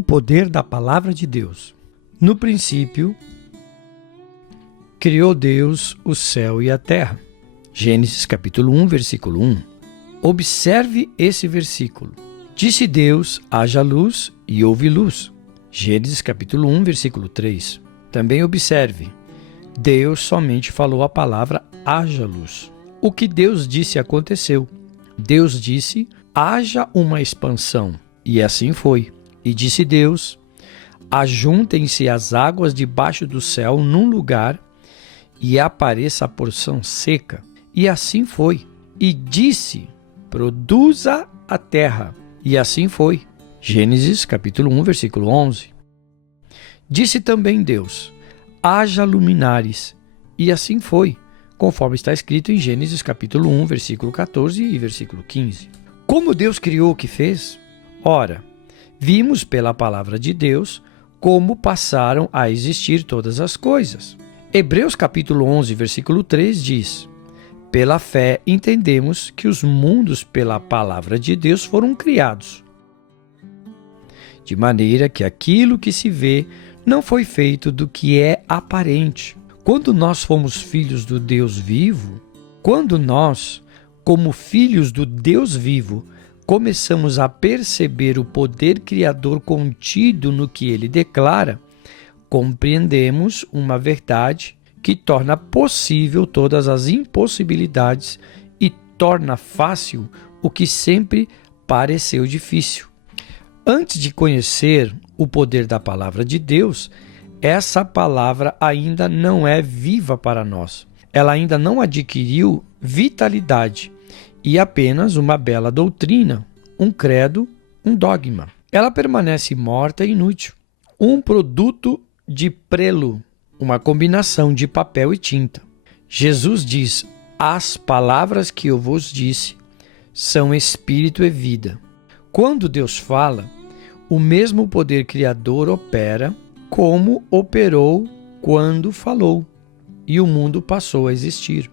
O poder da palavra de Deus. No princípio, criou Deus o céu e a terra. Gênesis capítulo 1, versículo 1. Observe esse versículo. Disse Deus, haja luz, e houve luz. Gênesis capítulo 1, versículo 3. Também observe, Deus somente falou a palavra haja luz. O que Deus disse aconteceu. Deus disse, haja uma expansão, e assim foi. E disse Deus, ajuntem-se as águas debaixo do céu num lugar, e apareça a porção seca. E assim foi. E disse, produza a terra. E assim foi. Gênesis capítulo 1, versículo 11. Disse também Deus, haja luminares. E assim foi, conforme está escrito em Gênesis capítulo 1, versículo 14 e versículo 15. Como Deus criou o que fez? Ora, vimos pela palavra de Deus como passaram a existir todas as coisas. Hebreus capítulo 11, versículo 3 diz, pela fé entendemos que os mundos pela palavra de Deus foram criados, de maneira que aquilo que se vê não foi feito do que é aparente. Quando nós fomos filhos do Deus vivo, quando nós, como filhos do Deus vivo, começamos a perceber o poder criador contido no que ele declara, compreendemos uma verdade que torna possível todas as impossibilidades e torna fácil o que sempre pareceu difícil. Antes de conhecer o poder da palavra de Deus, essa palavra ainda não é viva para nós. Ela ainda não adquiriu vitalidade e apenas uma bela doutrina, um credo, um dogma. Ela permanece morta e inútil, um produto de prelo, uma combinação de papel e tinta. Jesus diz, as palavras que eu vos disse são espírito e vida. Quando Deus fala, o mesmo poder criador opera como operou quando falou, e o mundo passou a existir.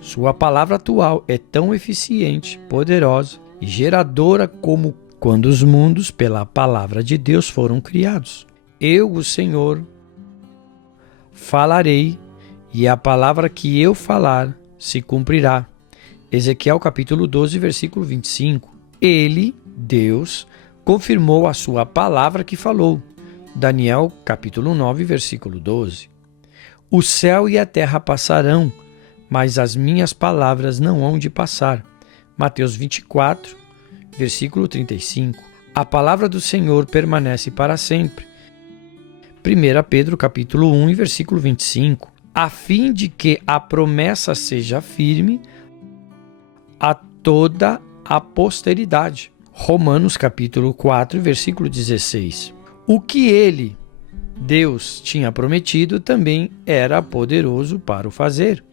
Sua palavra atual é tão eficiente, poderosa e geradora como quando os mundos, pela palavra de Deus, foram criados. Eu, o Senhor, falarei, e a palavra que eu falar se cumprirá. Ezequiel capítulo 12, versículo 25. Ele, Deus, confirmou a sua palavra que falou. Daniel capítulo 9, versículo 12. O céu e a terra passarão, mas as minhas palavras não hão de passar. Mateus 24, versículo 35. A palavra do Senhor permanece para sempre. 1 Pedro capítulo 1, versículo 25. A fim de que a promessa seja firme a toda a posteridade. Romanos capítulo 4, versículo 16. O que ele, Deus, tinha prometido também era poderoso para o fazer.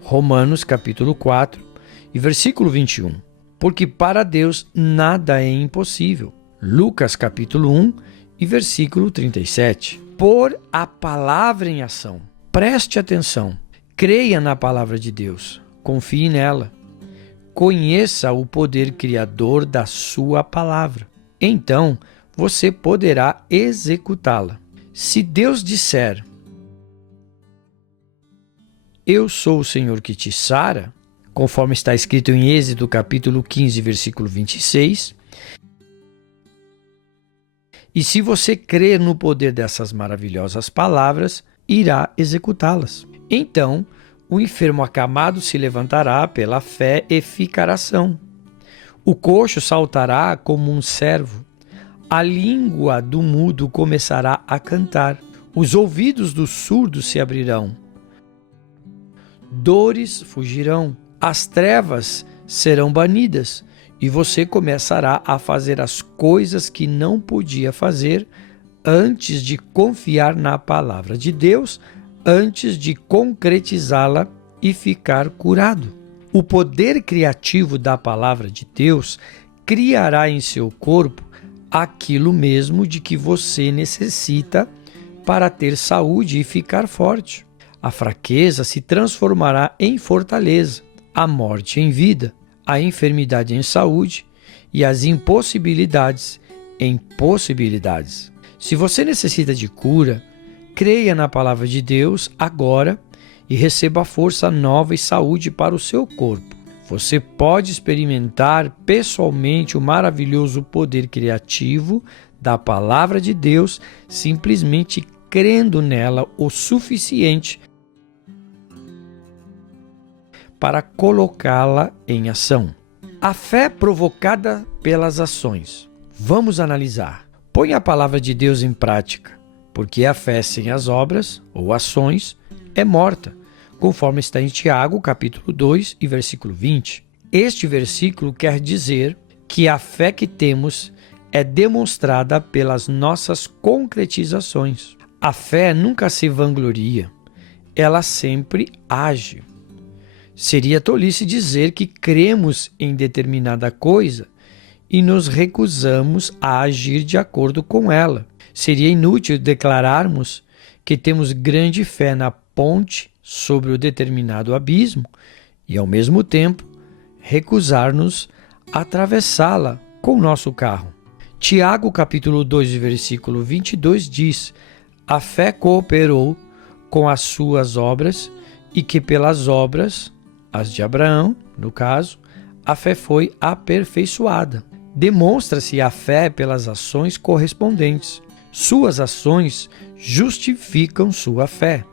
Romanos capítulo 4 e versículo 21. Porque para Deus nada é impossível. Lucas capítulo 1 e versículo 37. Pôr a palavra em ação. Preste atenção. Creia na palavra de Deus. Confie nela. Conheça o poder criador da sua palavra. Então, você poderá executá-la. Se Deus disser, eu sou o Senhor que te sara, conforme está escrito em Êxodo capítulo 15, versículo 26, e se você crer no poder dessas maravilhosas palavras, irá executá-las. Então, o enfermo acamado se levantará pela fé e ficará são. O coxo saltará como um cervo. A língua do mudo começará a cantar. Os ouvidos do surdo se abrirão. Dores fugirão. As trevas serão banidas. E você começará a fazer as coisas que não podia fazer antes de confiar na palavra de Deus, antes de concretizá-la e ficar curado. O poder criativo da palavra de Deus criará em seu corpo aquilo mesmo de que você necessita para ter saúde e ficar forte. A fraqueza se transformará em fortaleza, a morte em vida, a enfermidade em saúde e as impossibilidades em possibilidades. Se você necessita de cura, creia na palavra de Deus agora e receba força nova e saúde para o seu corpo. Você pode experimentar pessoalmente o maravilhoso poder criativo da palavra de Deus simplesmente crendo nela o suficiente para colocá-la em ação. A fé provocada pelas ações. Vamos analisar. Põe a palavra de Deus em prática, porque a fé sem as obras ou ações é morta, conforme está em Tiago, capítulo 2 e versículo 20. Este versículo quer dizer que a fé que temos é demonstrada pelas nossas concretizações. A fé nunca se vangloria, ela sempre age. Seria tolice dizer que cremos em determinada coisa e nos recusamos a agir de acordo com ela. Seria inútil declararmos que temos grande fé na ponte sobre o determinado abismo e, ao mesmo tempo, recusar-nos a atravessá-la com o nosso carro. Tiago, capítulo 2, versículo 22 diz: a fé cooperou com as suas obras e que pelas obras, as de Abraão, no caso, a fé foi aperfeiçoada. Demonstra-se a fé pelas ações correspondentes. Suas ações justificam sua fé.